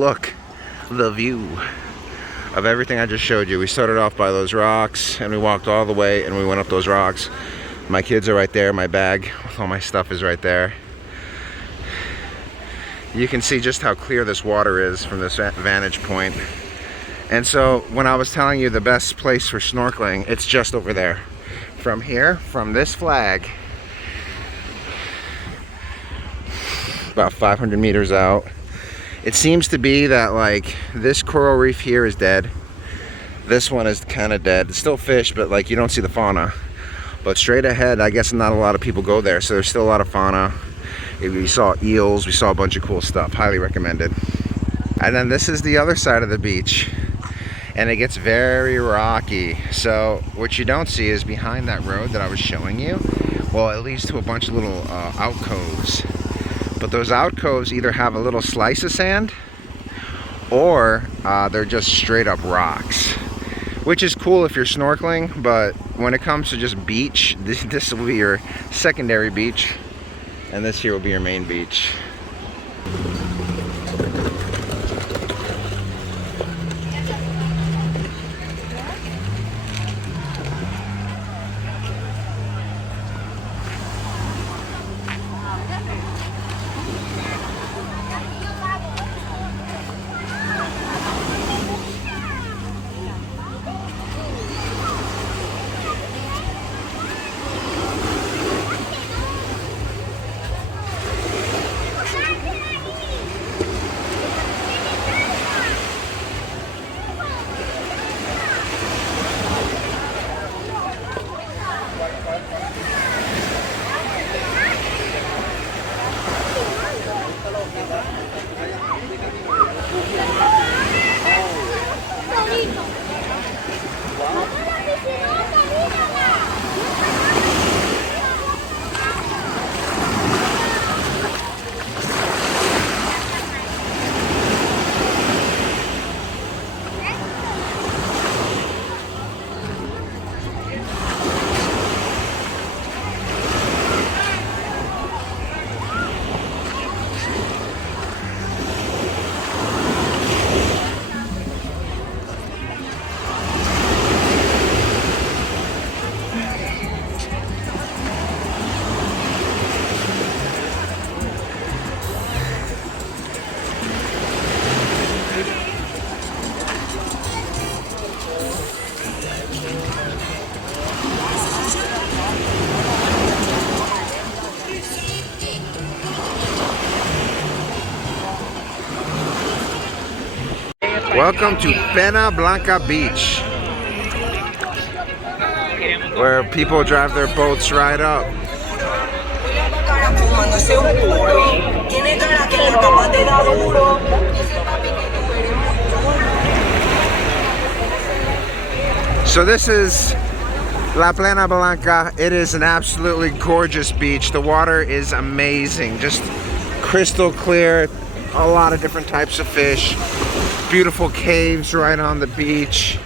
look, the view of everything I just showed you. We started off by those rocks and we walked all the way and we went up those rocks. My kids are right there. My bag with all my stuff is right there. You can see just how clear this water is from this vantage point. And so when I was telling you the best place for snorkeling, it's just over there. From here, from this flag, about 500 meters out. It seems to be that like this coral reef here is dead. This one is kind of dead. It's still fish, but like you don't see the fauna. But straight ahead, I guess not a lot of people go there, so there's still a lot of fauna. We saw eels, we saw a bunch of cool stuff. Highly recommended. And then this is the other side of the beach. And it gets very rocky. So what you don't see is behind that road that I was showing you, well, it leads to a bunch of little alcoves. But those alcoves either have a little slice of sand or they're just straight up rocks, which is cool if you're snorkeling. But when it comes to just beach, this will be your secondary beach, and this here will be your main beach. Welcome to Peña Blanca Beach, where people drive their boats right up. So this is La Peña Blanca. It is an absolutely gorgeous beach. The water is amazing, just crystal clear, a lot of different types of fish. Beautiful caves right on the beach,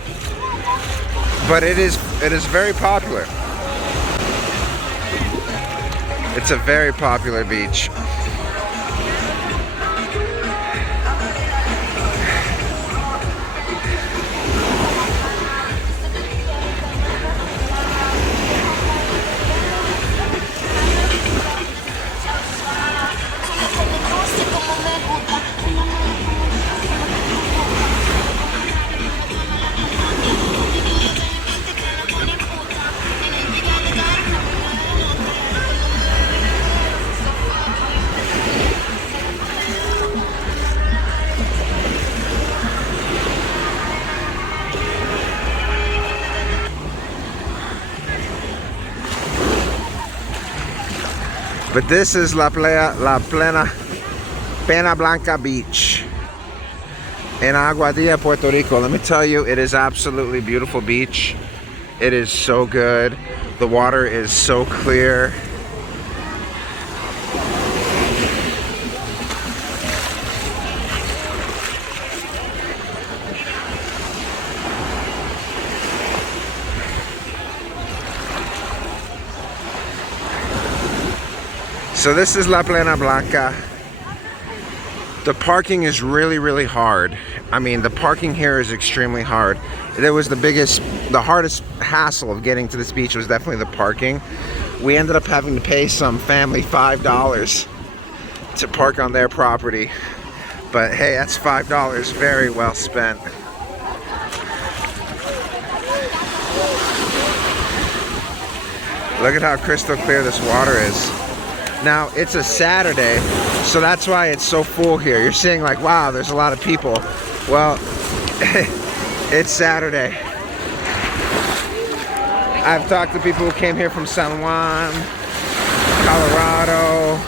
but it is very popular. It's a very popular beach. But this is La Pena Blanca Beach in Aguadilla, Puerto Rico. Let me tell you, it is absolutely beautiful beach. It is so good. The water is so clear. So this is La Peña Blanca. The parking is really, really hard. I mean, the parking here is extremely hard. There was the hardest hassle of getting to this beach was definitely the parking. We ended up having to pay some family $5 to park on their property. But hey, that's $5 very well spent. Look at how crystal clear this water is. Now, it's a Saturday, so that's why it's so full here. You're seeing like, wow, there's a lot of people. Well, it's Saturday. I've talked to people who came here from San Juan, Colorado,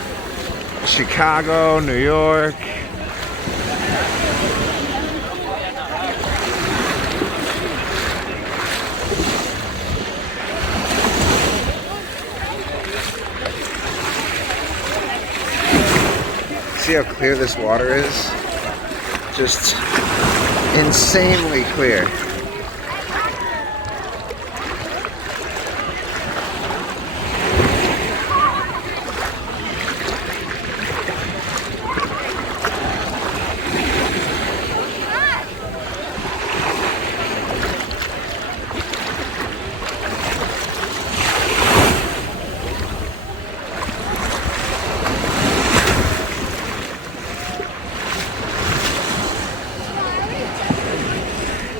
Chicago, New York. See how clear this water is? Just insanely clear.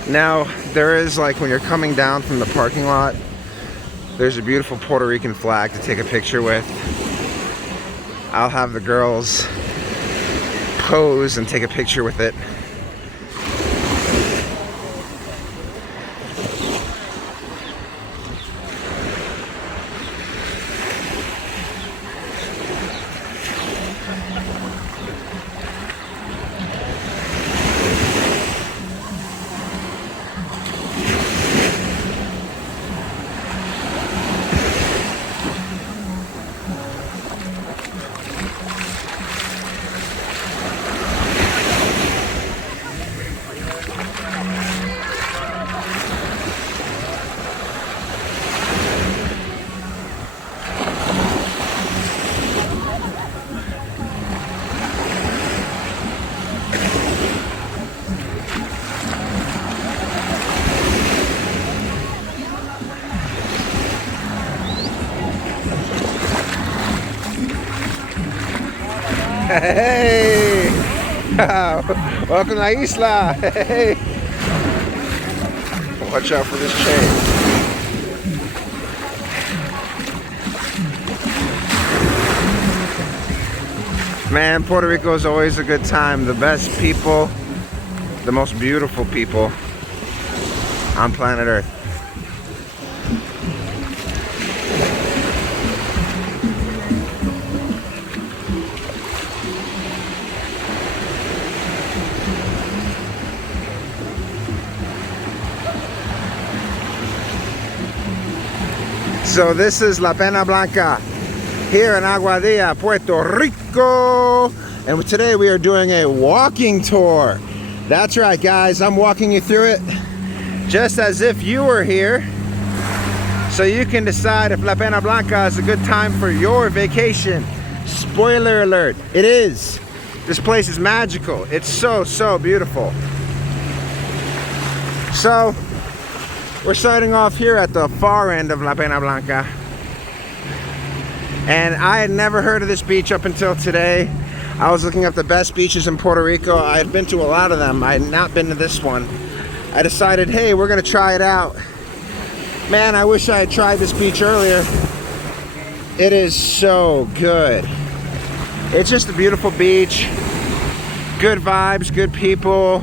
Now, there is, like, when you're coming down from the parking lot, there's a beautiful Puerto Rican flag to take a picture with. I'll have the girls pose and take a picture with it. Hey! Welcome to La Isla! Hey! Watch out for this chain. Man, Puerto Rico is always a good time. The best people, the most beautiful people on planet Earth. So this is La Peña Blanca here in Aguadilla, Puerto Rico. And today we are doing a walking tour. That's right, guys. I'm walking you through it just as if you were here. So you can decide if La Peña Blanca is a good time for your vacation. Spoiler alert, it is. This place is magical. It's so, so beautiful. So, we're starting off here at the far end of La Peña Blanca. And I had never heard of this beach up until today. I was looking up the best beaches in Puerto Rico. I had been to a lot of them. I had not been to this one. I decided, hey, we're gonna try it out. Man, I wish I had tried this beach earlier. It is so good. It's just a beautiful beach. Good vibes, good people.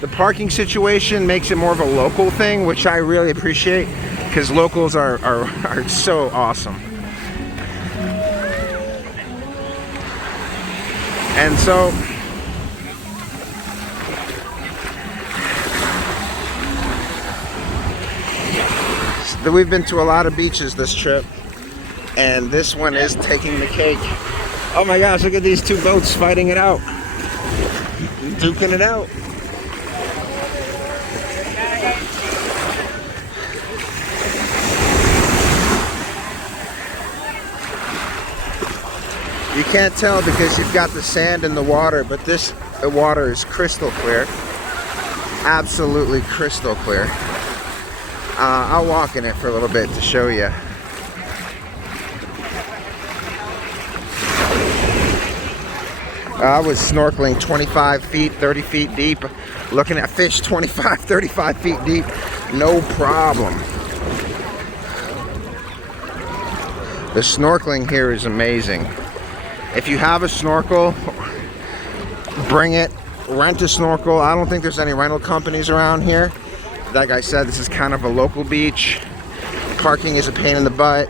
The parking situation makes it more of a local thing, which I really appreciate because locals are so awesome. And so we've been to a lot of beaches this trip, and this one is taking the cake. Oh my gosh, look at these two boats fighting it out, duking it out. You can't tell because you've got the sand in the water, but this water is crystal clear. Absolutely crystal clear. I'll walk in it for a little bit to show you. I was snorkeling 25 feet, 30 feet deep, looking at fish 25, 35 feet deep, no problem. The snorkeling here is amazing. If you have a snorkel, bring it, rent a snorkel. I don't think there's any rental companies around here. Like I said, this is kind of a local beach. Parking is a pain in the butt,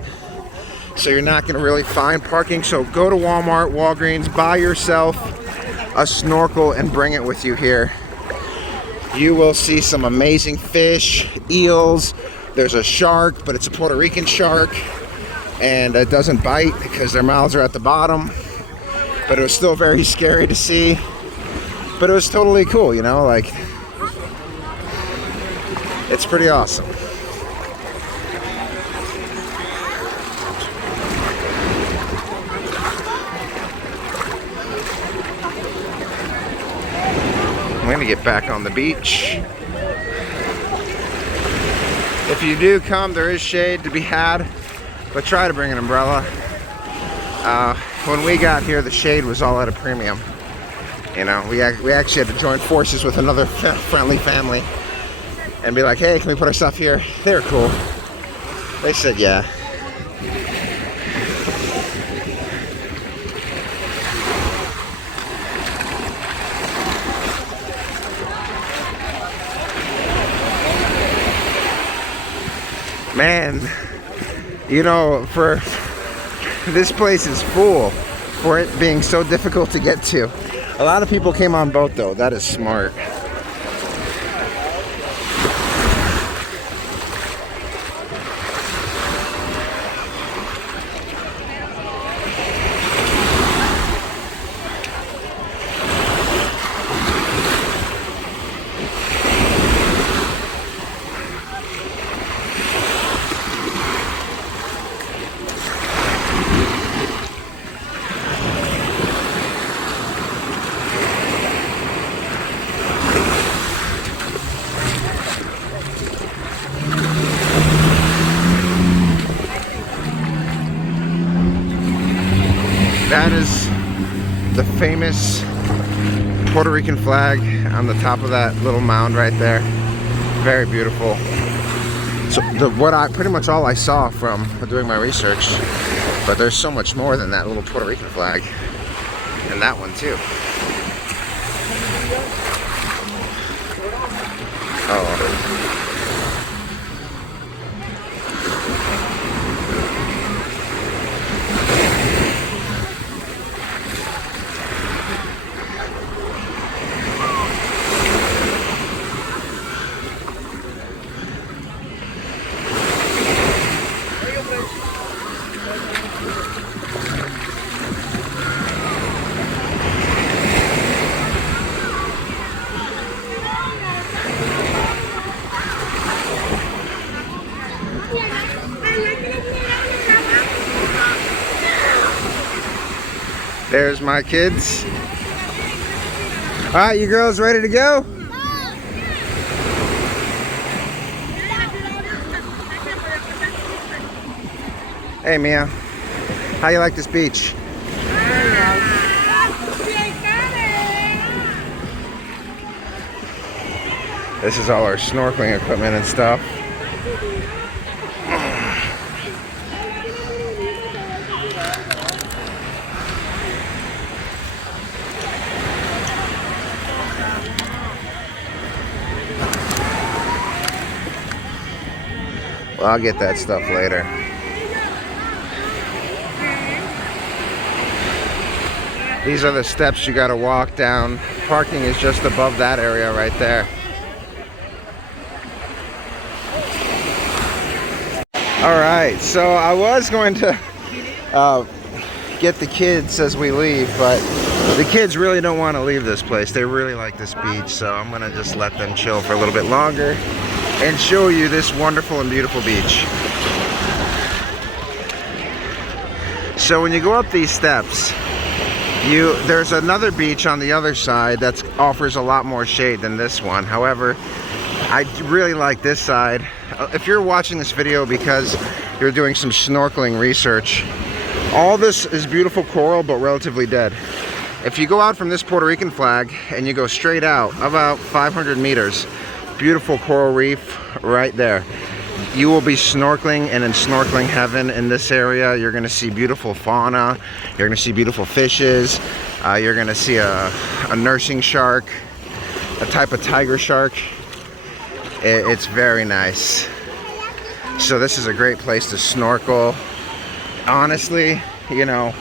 so you're not gonna really find parking. So go to Walmart, Walgreens, buy yourself a snorkel and bring it with you here. You will see some amazing fish, eels. There's a shark, but it's a Puerto Rican shark, and it doesn't bite because their mouths are at the bottom. But it was still very scary to see. But it was totally cool, you know, like, it's pretty awesome. I'm gonna get back on the beach. If you do come, there is shade to be had, but try to bring an umbrella. When we got here, the shade was all at a premium. You know, we actually had to join forces with another friendly family and be like, hey, can we put our stuff here? They were cool. They said yeah. Man, you know, for this place is full for it being so difficult to get to. A lot of people came on boat though. That is smart. That is the famous Puerto Rican flag on the top of that little mound right there. Very beautiful. So pretty much all I saw from doing my research, but there's so much more than that little Puerto Rican flag, and that one too. Oh. There's my kids. All right, you girls ready to go? Hey Mia, how you like this beach? This is all our snorkeling equipment and stuff. Well, I'll get that stuff later. These are the steps you gotta walk down. Parking is just above that area right there. All right, so I was going to get the kids as we leave, but the kids really don't want to leave this place. They really like this beach, so I'm gonna just let them chill for a little bit longer and show you this wonderful and beautiful beach. So when you go up these steps, There's another beach on the other side that offers a lot more shade than this one. However, I really like this side. If you're watching this video because you're doing some snorkeling research, all this is beautiful coral but relatively dead. If you go out from this Puerto Rican flag and you go straight out about 500 meters, beautiful coral reef right there. You will be snorkeling and in snorkeling heaven in this area. You're going to see beautiful fauna. You're going to see beautiful fishes. You're going to see a nursing shark, a type of tiger shark. It's very nice. So this is a great place to snorkel. Honestly, you know,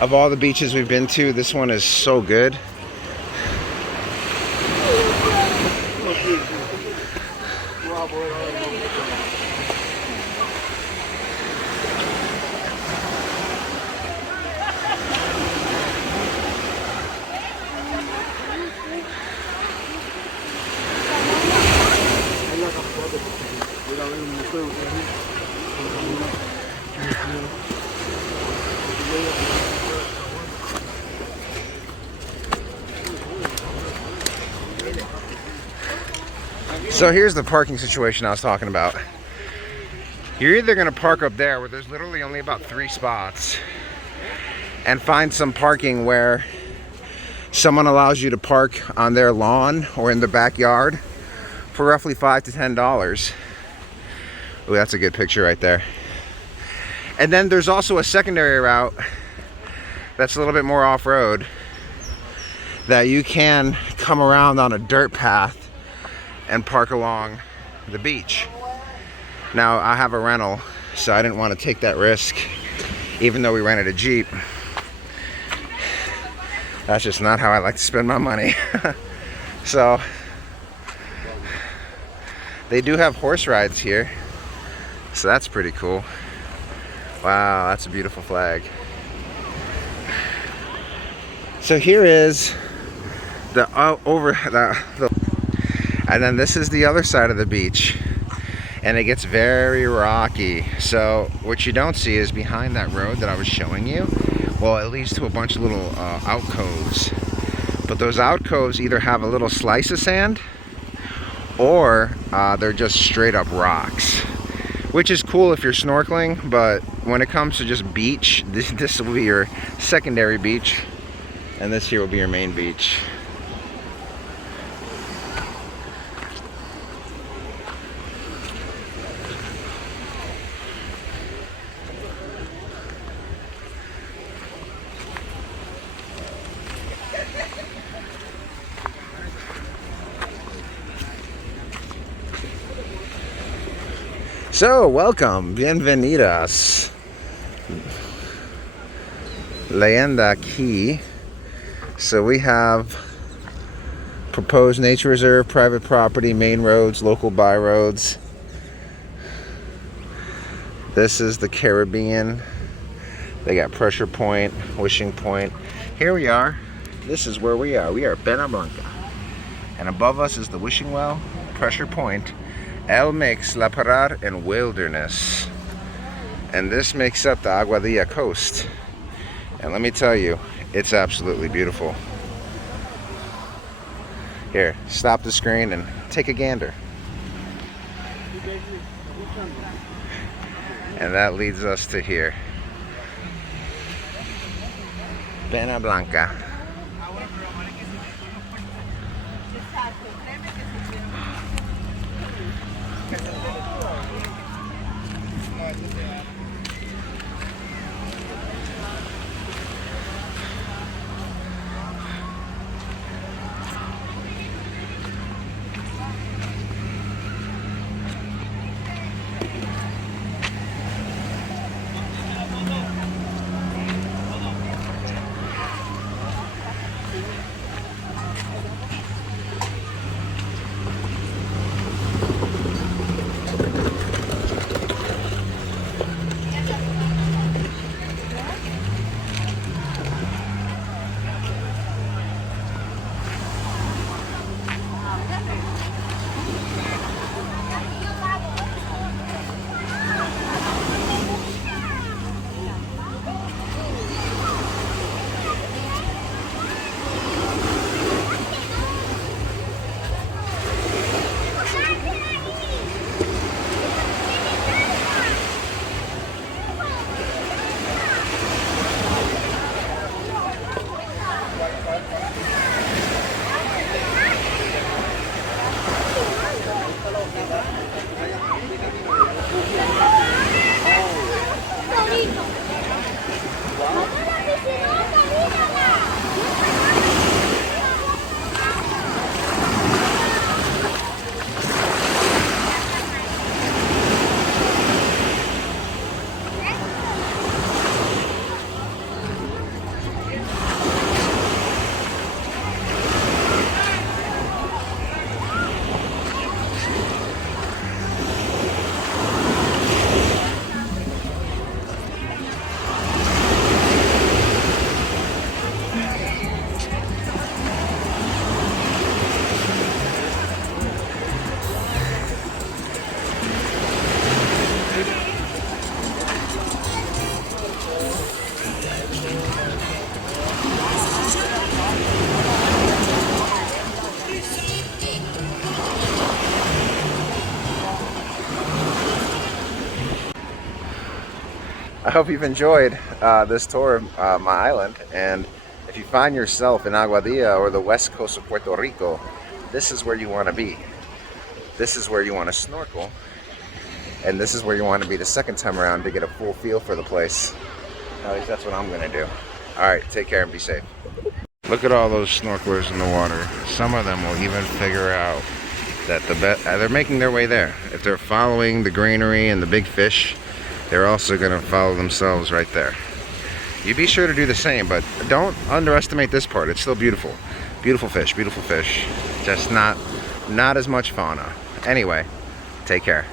of all the beaches we've been to, this one is so good. So here's the parking situation I was talking about. You're either going to park up there where there's literally only about 3 spots and find some parking where someone allows you to park on their lawn or in the backyard for roughly $5 to $10. Oh, that's a good picture right there. And then there's also a secondary route that's a little bit more off-road that you can come around on a dirt path and park along the beach. Now, I have a rental, so I didn't want to take that risk, even though we rented a Jeep. That's just not how I like to spend my money. So, they do have horse rides here, so that's pretty cool. Wow, that's a beautiful flag. So here is the and then this is the other side of the beach, and it gets very rocky. So what you don't see is behind that road that I was showing you, well, it leads to a bunch of little alcoves. But those alcoves either have a little slice of sand or they're just straight up rocks, which is cool if you're snorkeling. But when it comes to just beach, this will be your secondary beach, and this here will be your main beach. So, welcome, bienvenidas. Leyenda aquí. So we have proposed nature reserve, private property, main roads, local by roads. This is the Caribbean. They got Pressure Point, Wishing Point. Here we are. This is where we are. We are Pena Blanca. And above us is the Wishing Well, Pressure Point, El Mix, La Parar, and Wilderness. And this makes up the Aguadilla coast. And let me tell you, it's absolutely beautiful. Here, stop the screen and take a gander. And that leads us to here. Peña Blanca. hope you've enjoyed this tour of my island, and if you find yourself in Aguadilla or the west coast of Puerto Rico, this is where you want to be. This is where you want to snorkel, and this is where you want to be the second time around to get a full feel for the place. At least that's what I'm going to do. Alright, take care and be safe. Look at all those snorkelers in the water. Some of them will even figure out that they're making their way there. If they're following the greenery and the big fish, they're also going to follow themselves right there. You be sure to do the same, but don't underestimate this part. It's still beautiful. Beautiful fish, just not as much fauna. Anyway, take care.